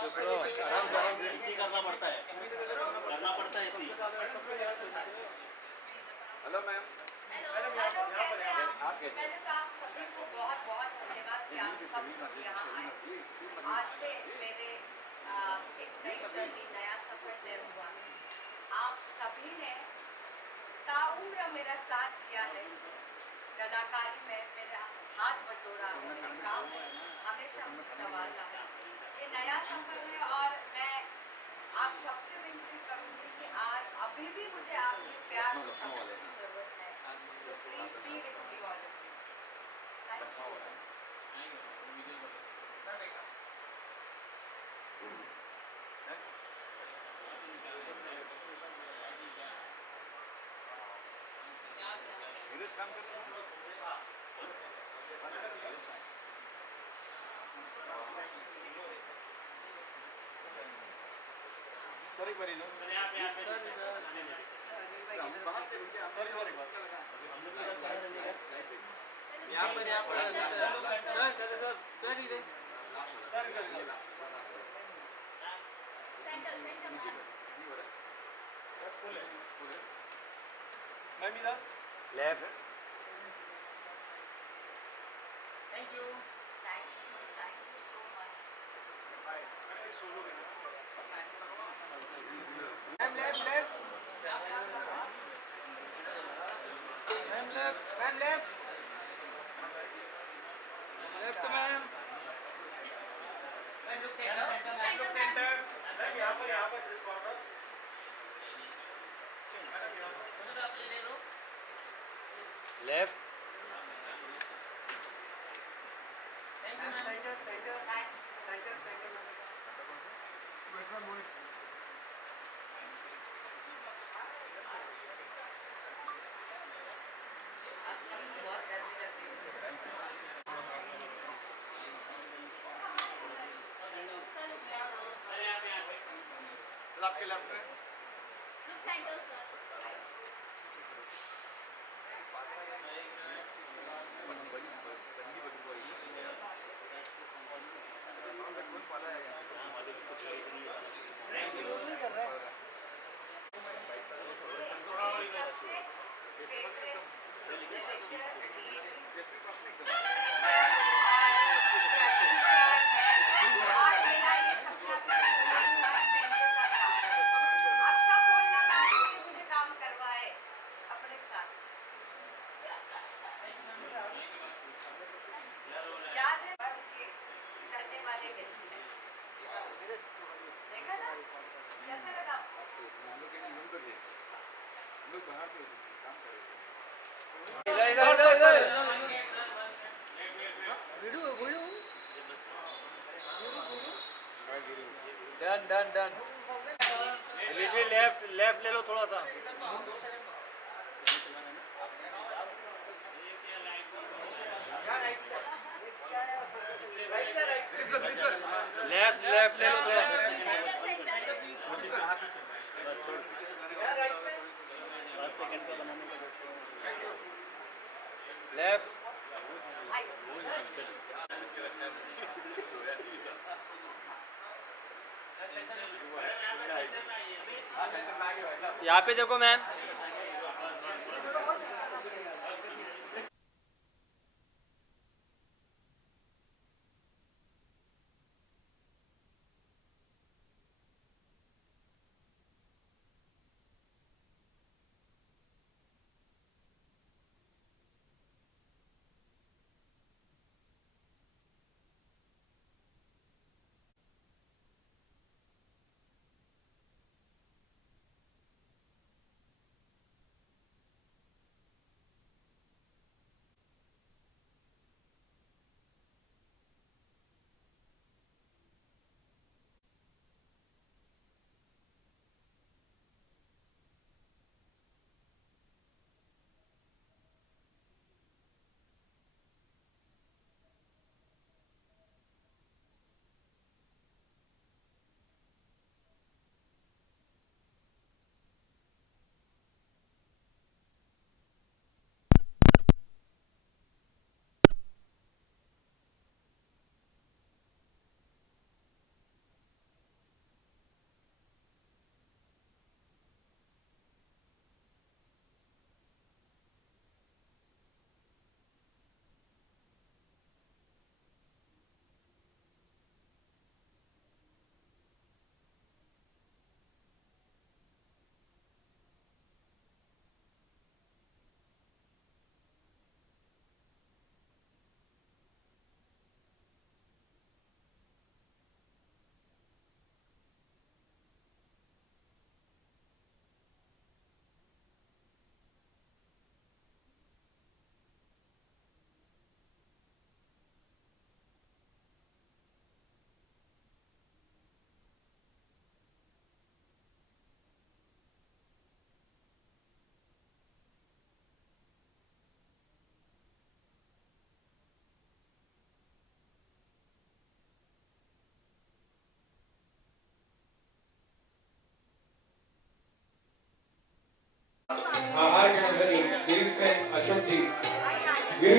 इसी करना पड़ता है इसी। Hello ma'am. हेलो, कैसे हैं आप? कैसे? पहले तो आप सभी को बहुत बहुत धन्यवाद कि आप सब लोग यहाँ आए। आज से मेरे एक नई जर्नी, नया सफर तय हुआ है। आप सभी ने ताउम्र मेरा साथ दिया है, कलाकारी में मेरा हाथ बटोरा है, मेरे काम में हमेशा मुझे नवाजा है। ये नया सफर है और मैं आप सबसे विनती करूँगी कि आज अभी भी मुझे आपके प्यार और सपोर्ट की जरूरत है। So please be with me all of you. Thank you. Sorry पर इधर मैम इधर left. Thank you. Thank you so much. Ma'am left left. Ma'am left. Ma'am left. Left ma'am. यहाँ पर दिस कॉर्नर लेफ्ट। आप सबको बहुत गर्मी लग रही है। चल आपके लेफ्ट में। Look center, sir. सबसे favorite और मेरा ये सपना था कि मैं इनके साथ काम करूं। आप सब बोलना चाहते हैं कि मुझे काम करवाए अपने साथ। याद है के करने वाले व्यक्ति ने देखा ना, कैसा लगा आपको? इधर इधर इधर इधर। Done done done. Left left ले लो थोड़ा सा। लेफ्ट लेफ्ट ले लो थोड़ा। लेफ्ट। यहाँ पे देखो मैम।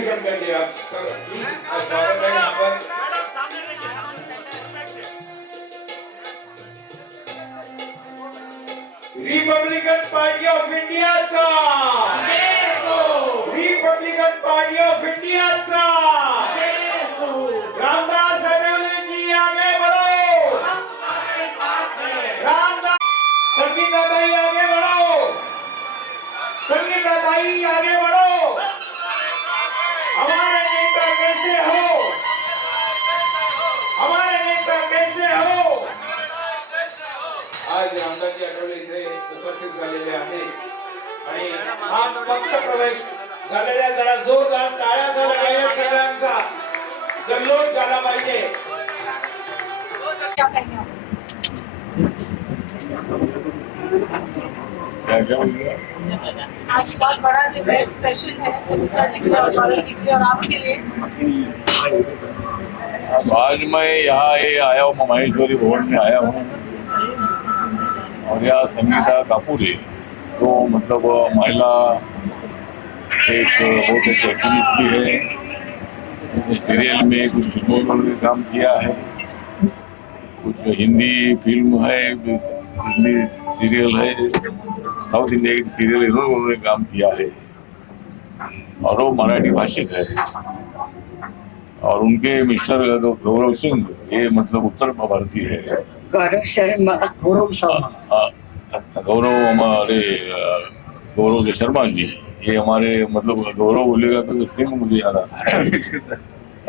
वेलकम करिए आप प्लीज। स्वागत है यहाँ पर। रिपब्लिकन पार्टी ऑफ इंडियाचा रिपब्लिकन पार्टी ऑफ इंडियाचा रामदास अठवले जी आगे बढ़ो। रामदास संगीता ताई आगे बढ़ो। संगीता ताई आगे बढ़ो। हमारे नेता कैसे हो? हमारे नेता कैसे हो? आज रामदासजी आठवले इथे उपस्थित झालेले आहेत आणि हा पक्ष प्रवेश झालेल्या जरा जोरदार टाळ्या झाल्या सगळ्यांचा जल्लोष झाला पाहिजे। आज बहुत बड़ा दिन है, स्पेशल है संगीता जी के और गौरव जी के और आपके लिए। आज मैं यहाँ ये आया हूँ, महेश्वरी भवन में आया हूँ और यहाँ संगीता कपूर है तो मतलब महिला एक बहुत अच्छी एक्ट्रेस भी है। सीरियल में कुछ फिल्मों में उन्होंने काम किया है, कुछ हिंदी फिल्म है, हिंदी सीरियल है, साउथ इंडिया की सीरियल इन्होंने उन्होंने काम किया है और वो मराठी भाषिक है। और उनके मिस्टर गौरव सिंह ये मतलब उत्तर भारतीय है। गौरव शर्मा गौरव हमारे गौरव शर्मा जी ये हमारे मतलब गौरव बोलेगा तो सिंह मुझे याद आता है।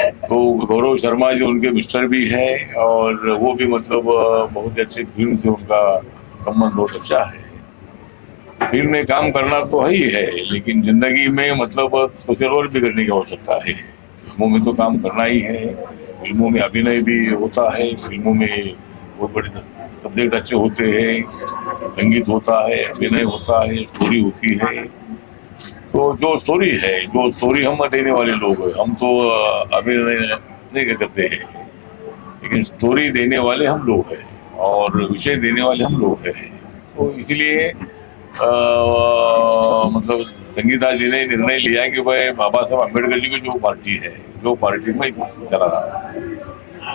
तो गौरव शर्मा जी उनके मिस्टर भी है और वो भी मतलब बहुत अच्छी फिल्म से उनका संबंध बहुत अच्छा है। फिल्म में काम करना तो है ही है लेकिन जिंदगी में मतलब कुछ और भी करने की आवश्यकता है। फिल्मों में तो काम करना ही है, फिल्मों में अभिनय भी होता है, फिल्मों में बहुत बड़े सब्जेक्ट अच्छे होते हैं, संगीत होता है, अभिनय होता है, स्टोरी होती है। तो जो स्टोरी हम देने वाले लोग हैं, हम तो अभिनय नहीं करते हैं लेकिन स्टोरी देने वाले हम लोग हैं और विषय देने वाले हम लोग हैं। तो इसलिए मतलब संगीता जी ने निर्णय लिया कि भाई बाबा साहब अम्बेडकर जी की जो पार्टी है, जो पार्टी में चला रहा है,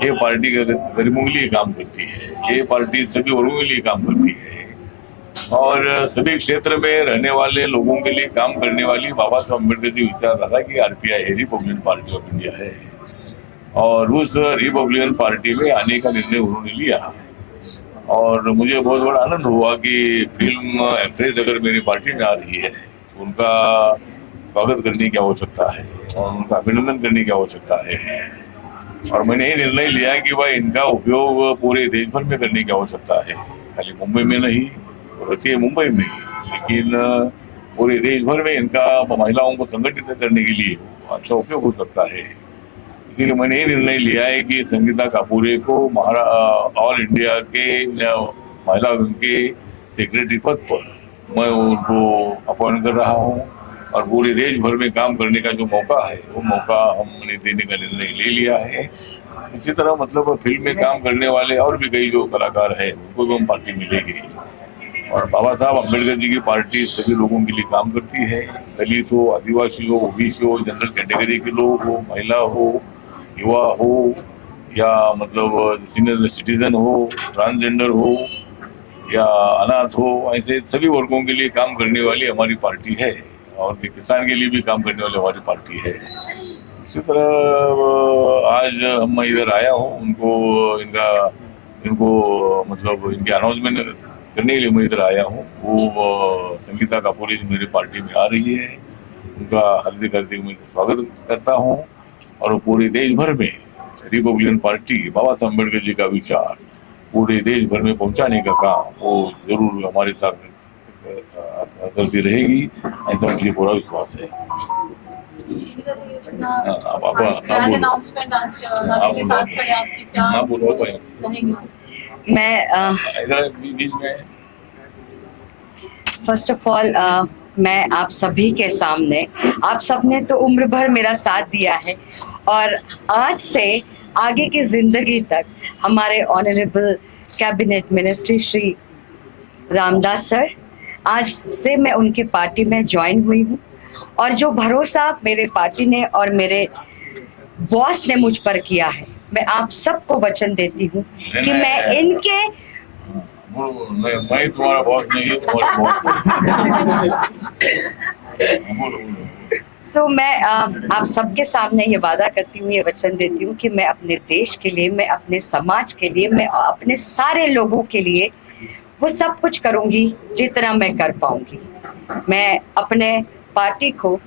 ये पार्टी गरीबों के लिए काम करती है, ये पार्टी सभी वर्गों के लिए काम करती है और सभी क्षेत्र में रहने वाले लोगों के लिए काम करने वाली बाबा साहब अम्बेडकर जी विचारधारा की आरपीआई है, रिपब्लिकन पार्टी ऑफ इंडिया है। और उस रिपब्लिकन पार्टी में आने का निर्णय उन्होंने लिया और मुझे बहुत बड़ा आनंद हुआ कि फिल्म एक्ट्रेस अगर मेरी पार्टी में आ रही है उनका स्वागत करने की आवश्यकता है और उनका अभिनंदन करने की आवश्यकता है। और मैंने ये निर्णय लिया कि भाई इनका उपयोग पूरे देश भर में करने की आवश्यकता है, खाली मुंबई में नहीं, रहती है मुंबई में लेकिन पूरे देश भर में इनका महिलाओं को संगठित करने के लिए अच्छा उपयोग हो सकता है। इसलिए मैंने ये निर्णय लिया है कि संगीता कपूरे को ऑल इंडिया के महिला विंग के सेक्रेटरी पद पर मैं उनको अपॉइंट कर रहा हूँ और पूरे देश भर में काम करने का जो मौका है वो मौका हमने देने का निर्णय ले लिया है। इसी तरह मतलब फिल्म में काम करने वाले और भी कई जो कलाकार हैं उनको भी हम पार्टी में लेंगे। और बाबा साहब अम्बेडकर जी की पार्टी सभी लोगों के लिए काम करती है, दलित हो, आदिवासी हो, ओबीसी हो, जनरल कैटेगरी के लोग हो, महिला हो, युवा हो या मतलब सीनियर सिटीजन हो, ट्रांसजेंडर हो या अनाथ हो, ऐसे सभी वर्गों के लिए काम करने वाली हमारी पार्टी है और किसान के लिए भी काम करने वाली हमारी पार्टी है। इसी तरह आज मैं इधर आया हूँ इनको मतलब इनके अनाउंसमेंट करने के लिए मैं इधर आया हूँ। वो संगीता कपूर जी मेरी पार्टी में आ रही है, उनका हार्दिक मैं स्वागत करता हूँ और पूरे देश भर में रिपब्लिकन पार्टी बाबा साहब अम्बेडकर जी का विचार पूरे देश भर में पहुंचाने का काम वो जरूर हमारे साथ करती रहेगी, ऐसा मुझे पूरा विश्वास है। फर्स्ट ऑफ ऑल मैं आप सभी के सामने, आप सबने तो उम्र भर मेरा साथ दिया है और आज से आगे की जिंदगी तक हमारे honourable cabinet ministry Shri Ramdas sir, आज से मैं उनकी पार्टी में ज्वाइन हुई हूँ और जो भरोसा मेरे पार्टी ने और मेरे बॉस ने मुझ पर किया है, मैं आप सबको वचन देती हूँ कि मैं इनके मैं तुम्हारा बॉस नहीं हूँ, तुम्हारा बॉस सो मैं आप सबके सामने ये वादा करती हूँ, ये वचन देती हूँ कि मैं अपने देश के लिए, मैं अपने समाज के लिए, मैं अपने सारे लोगों के लिए वो सब कुछ करूँगी जितना मैं कर पाऊँगी। मैं अपने पार्टी को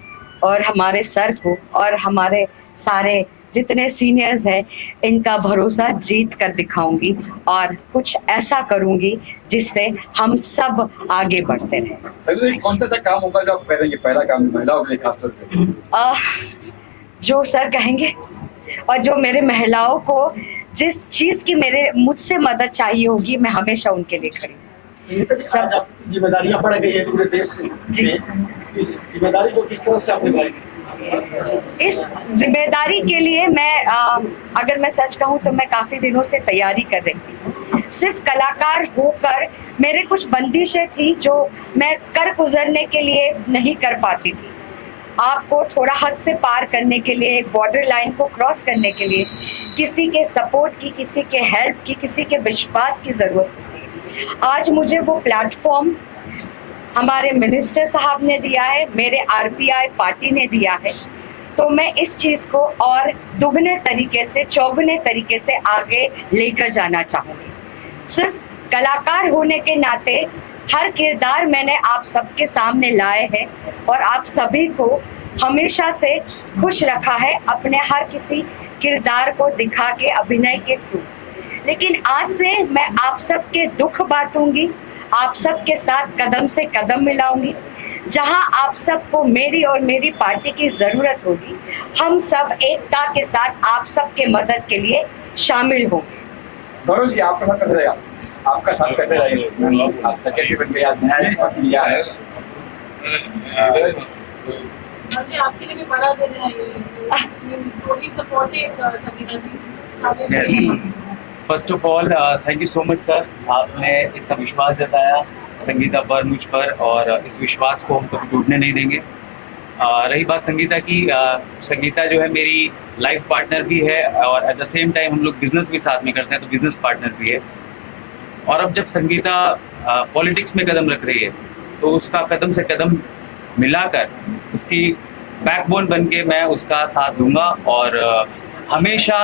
और हमारे सर को और हमारे सारे जितने सीनियर्स हैं, इनका भरोसा जीत कर दिखाऊंगी और कुछ ऐसा करूंगी जिससे हम सब आगे बढ़ते रहें। सर कौन सा काम होगा जो आप करेंगे, पहला काम महिलाओं के लिए खासतौर पे? जो सर कहेंगे और जो मेरे महिलाओं को जिस चीज की मेरे मुझसे मदद चाहिए होगी, मैं हमेशा उनके लिए खड़ी हूँ। सब जिम्मेदारियां बढ़ गई है पूरे देश जी। में, इस जिम्मेदारी को किस तरह से आप निभाएंगे? इस जिम्मेदारी के लिए मैं अगर मैं सच कहूँ तो मैं काफी दिनों से तैयारी कर रही थी। सिर्फ कलाकार होकर मेरे कुछ बंदिशें थी जो मैं कर गुजरने के लिए नहीं कर पाती थी। आपको थोड़ा हद से पार करने के लिए, एक बॉर्डर लाइन को क्रॉस करने के लिए किसी के सपोर्ट की, किसी के हेल्प की, किसी के विश्वास की जरूरत होती है। आज मुझे वो प्लेटफॉर्म हमारे मिनिस्टर साहब ने दिया है, मेरे आरपीआई पार्टी ने दिया है, तो मैं इस चीज को और दुगने तरीके से, चौगुने तरीके से आगे लेकर जाना चाहूंगी। सिर्फ कलाकार होने के नाते हर किरदार मैंने आप सबके सामने लाए हैं और आप सभी को हमेशा से खुश रखा है अपने हर किसी किरदार को दिखा के, अभिनय के थ्रू। लेकिन आज से मैं आप सबके दुख बांटूंगी, आप सबके साथ कदम से कदम मिलाऊंगी। जहां आप सबको मेरी और मेरी पार्टी की जरूरत होगी, हम सब एकता के साथ आप सबके मदद के लिए शामिल होंगे। गौरव जी, आपका साथ कैसे रहेगा? आपका साथ कैसे रहेगा? आप सेक्रेटरी बन के आज नया पद लिया है। मुझे आपके लिए भी बड़ा दिन है ये थोड़ी supportive Sangeeta ji. First of all thank you so much sir, आपने इतना विश्वास जताया संगीता पर, मुझ पर, और इस विश्वास को हम कभी टूटने नहीं देंगे। रही बात संगीता की, संगीता जो है मेरी लाइफ पार्टनर भी है और एट द सेम टाइम हम लोग बिजनेस भी साथ में करते हैं, तो बिजनेस पार्टनर भी है। और अब जब संगीता पॉलिटिक्स में कदम रख रही है तो उसका कदम से कदम मिलाकर उसकी बैकबोन बन के मैं उसका साथ दूंगा और हमेशा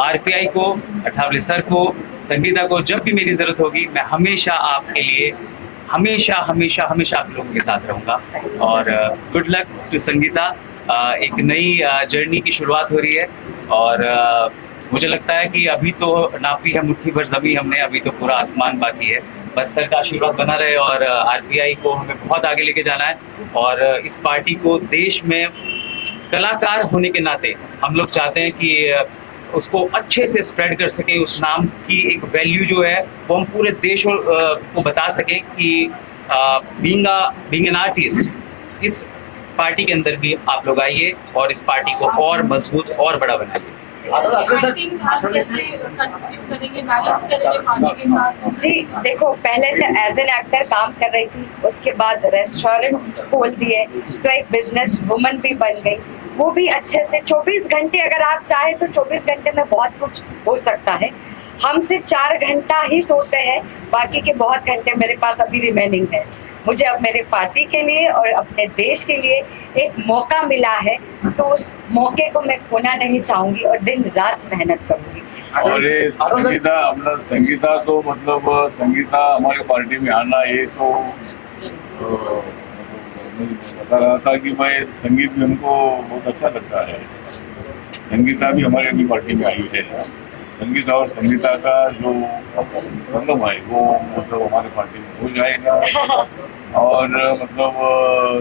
आरपीआई को, अठावले सर को, संगीता को जब भी मेरी जरूरत होगी मैं हमेशा आपके लिए हमेशा आप लोगों के साथ रहूंगा। और गुड लक टू संगीता, एक नई जर्नी की शुरुआत हो रही है और मुझे लगता है कि अभी तो नापी है मुट्ठी भर जमी हमने, अभी तो पूरा आसमान बाकी है। बस सर का आशीर्वाद बना रहे और आरपीआई को हमें बहुत आगे लेके जाना है और इस पार्टी को देश में कलाकार होने के नाते हम लोग चाहते हैं कि उसको अच्छे से स्प्रेड कर सके, उस नाम की एक वैल्यू जो है वो हम पूरे देश को बता सकें कि बीइंग एन आर्टिस्ट इस पार्टी के अंदर भी आप लोग आइए और इस पार्टी को और मजबूत और बड़ा बनाइए। जी देखो, पहले तो एज एन एक्टर काम कर रही थी, उसके बाद रेस्टोरेंट खोल दिए तो एक बिजनेस वुमन भी बन गई, वो भी अच्छे से 24 घंटे अगर आप चाहे तो 24 घंटे में बहुत कुछ हो सकता है। हम सिर्फ 4 घंटा ही सोते हैं, बाकी के बहुत घंटे मेरे पास अभी रिमेनिंग है। मुझे अब मेरे पार्टी के लिए और अपने देश के लिए एक मौका मिला है, तो उस मौके को मैं खोना नहीं चाहूंगी और दिन रात मेहनत करूंगी। और ये संगीता, अपना संगीता तो मतलब संगीता हमारे पार्टी में आना, ये तो बता रहा था कि मैं संगीत भी हमको बहुत अच्छा लगता है। संगीता भी हमारे अपनी पार्टी में आई है। संगीता और संगीता का जो संगम है वो मतलब हमारे पार्टी में हो जाएगा और मतलब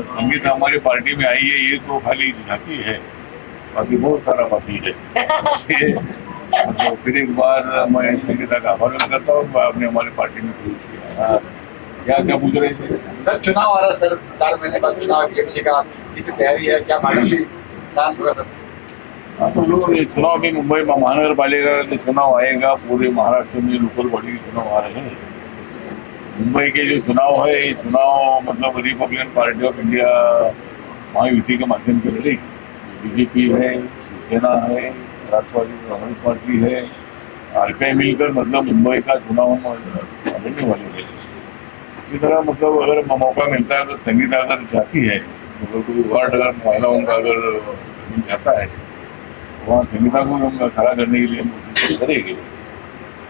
संगीता हमारी पार्टी में आई है, ये तो खाली झांकी है, बाकी बहुत सारा बाकी है। मतलब फिर एक बार मैं संगीता का आभार व्यक्त करता हूँ, आपने हमारे पार्टी में प्रवेश किया। क्या पूछ रहे थे सर? चुनाव आ रहा है सर, 4 महीने बाद चुनाव अध्यक्ष का किसी तैयारी है क्या? मैडम भी चांस होगा सर? तो लोग ये चुनाव भी मुंबई महानगर पालिका का चुनाव आएगा, पूरे महाराष्ट्र में लोकल बॉडी के चुनाव आ रहे हैं। मुंबई के जो चुनाव है, ये चुनाव मतलब Republican party of India Mahayuti के माध्यम से लड़ेगी। बीजेपी है, शिवसेना है, राष्ट्रवादी कांग्रेस पार्टी है, आरपीआई मिलकर मतलब मुंबई का चुनाव लड़ने वाले है। इसी तरह मतलब अगर मौका मिलता है तो संगीता अगर चाहती है, अगर कोई वार्ड अगर महिलाओं का अगर जाता है वहाँ संगीता को हम खड़ा करने के लिए कोशिश करेंगे।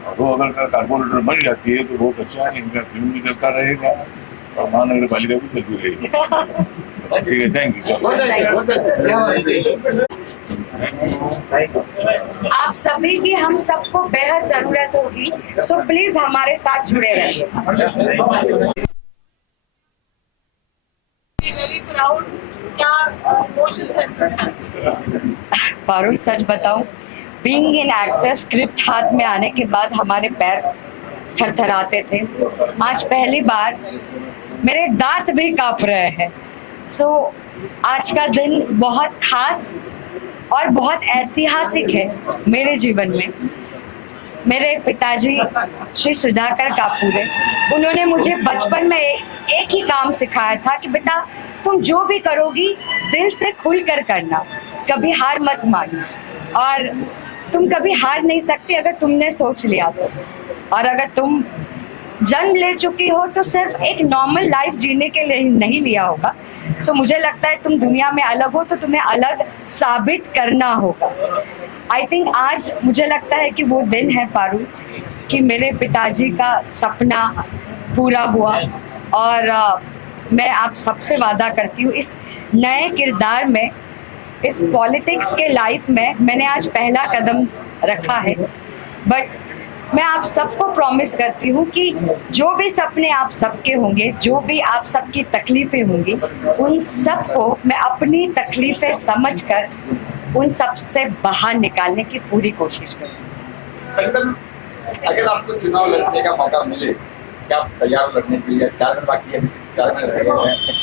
और वो अगर कारपोरेटर बन जाती है तो बहुत अच्छा है, इनका फिल्म भी चलता रहेगा और महानगर पालिका भी चलती रहेगी। ठीक है, थैंक यू। आप सभी की हम सबको बेहद जरूरत होगी, सो प्लीज हमारे साथ जुड़े रहिए। वेरी प्राउड, क्या इमोशंस हैं? पारुल सच बताऊं, बीइंग इन एक्टर स्क्रिप्ट हाथ में आने के बाद हमारे पैर थरथराते थे। आज पहली बार मेरे दांत भी कांप रहे हैं। सो आज का दिन बहुत खास और बहुत ऐतिहासिक है मेरे जीवन में। मेरे पिताजी श्री सुधाकर कापूरे, उन्होंने मुझे बचपन में एक ही काम सिखाया था कि बेटा तुम जो भी करोगी दिल से खुल कर करना, कभी हार मत मानना। और तुम कभी हार नहीं सकती अगर तुमने सोच लिया तो। और अगर तुम जन्म ले चुकी हो तो सिर्फ एक नॉर्मल लाइफ जीने के लिए नहीं लिया होगा। सो मुझे लगता है तुम दुनिया में अलग हो तो तुम्हें अलग साबित करना होगा। आई थिंक आज मुझे लगता है कि वो दिन है पारुल कि मेरे पिताजी का सपना पूरा हुआ। और मैं आप सबसे वादा करती हूँ इस नए किरदार में, इस पॉलिटिक्स के लाइफ में मैंने आज पहला कदम रखा है। बट मैं आप सबको प्रॉमिस करती हूँ कि जो भी सपने आप सबके होंगे, जो भी आप सबकी तकलीफें होंगी, उन सबको मैं अपनी तकलीफें समझकर उन सब से बाहर निकालने की पूरी कोशिश करूँगी। संगठन, अगर आपको चुनाव लड़ने का मौका मिले, क्या आप तैयार लड़ने के लिए? 4 दिन बाकी है, 4 दिन रह गए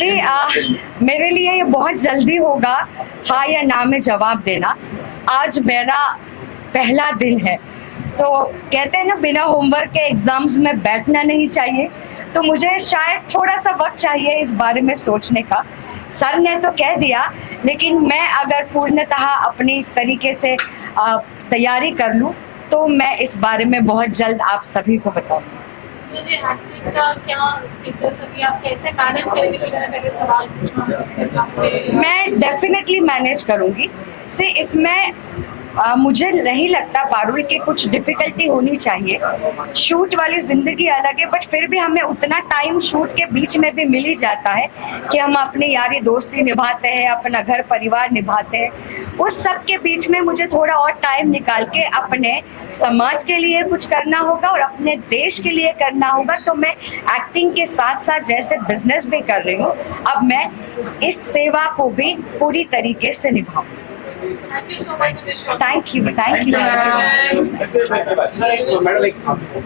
हैं। मेरे लिए ये बहुत जल्दी होगा हाँ या ना में जवाब देना। आज मेरा पहला दिन है, तो कहते हैं ना बिना होमवर्क के एग्जाम्स में बैठना नहीं चाहिए। तो मुझे शायद थोड़ा सा वक्त चाहिए इस बारे में सोचने का। सर ने तो कह दिया, लेकिन मैं अगर पूर्णतः अपनी तरीके से तैयारी कर लूँ तो मैं इस बारे में बहुत जल्द आप सभी को बताऊंगी। मुझे एक्टिंग का क्या स्टेटस अभी आप कैसे मैनेज करेंगे? तो मैंने पहले सवाल पूछा आपसे। मैं डेफिनेटली मैनेज करूंगी। से इसमें मुझे नहीं लगता पारुल की कुछ डिफिकल्टी होनी चाहिए। शूट वाली जिंदगी अलग है, बट फिर भी हमें उतना टाइम शूट के बीच में भी मिल ही जाता है कि हम अपनी यारी दोस्ती निभाते हैं, अपना घर परिवार निभाते हैं। उस सब के बीच में मुझे थोड़ा और टाइम निकाल के अपने समाज के लिए कुछ करना होगा और अपने देश के लिए करना होगा। तो मैं एक्टिंग के साथ साथ जैसे बिजनेस भी कर रही हूँ, अब मैं इस सेवा को भी पूरी तरीके से निभाऊंगी। Thank you so much. Thank you, thank you. Sir एक मैडम एक थैंक यू।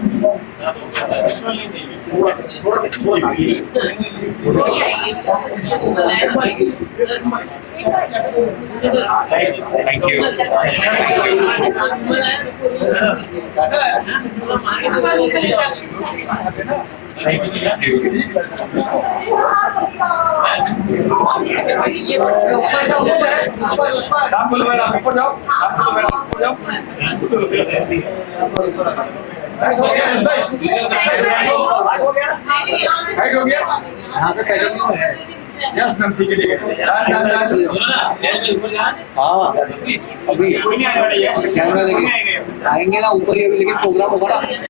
हो गया? हाँ तो पैकेट में है। यस मैम, ठीक है ठीक है। हाँ अभी कैमरा लेके आएंगे ना ऊपर ही अभी, लेकिन प्रोग्राम होगा ना।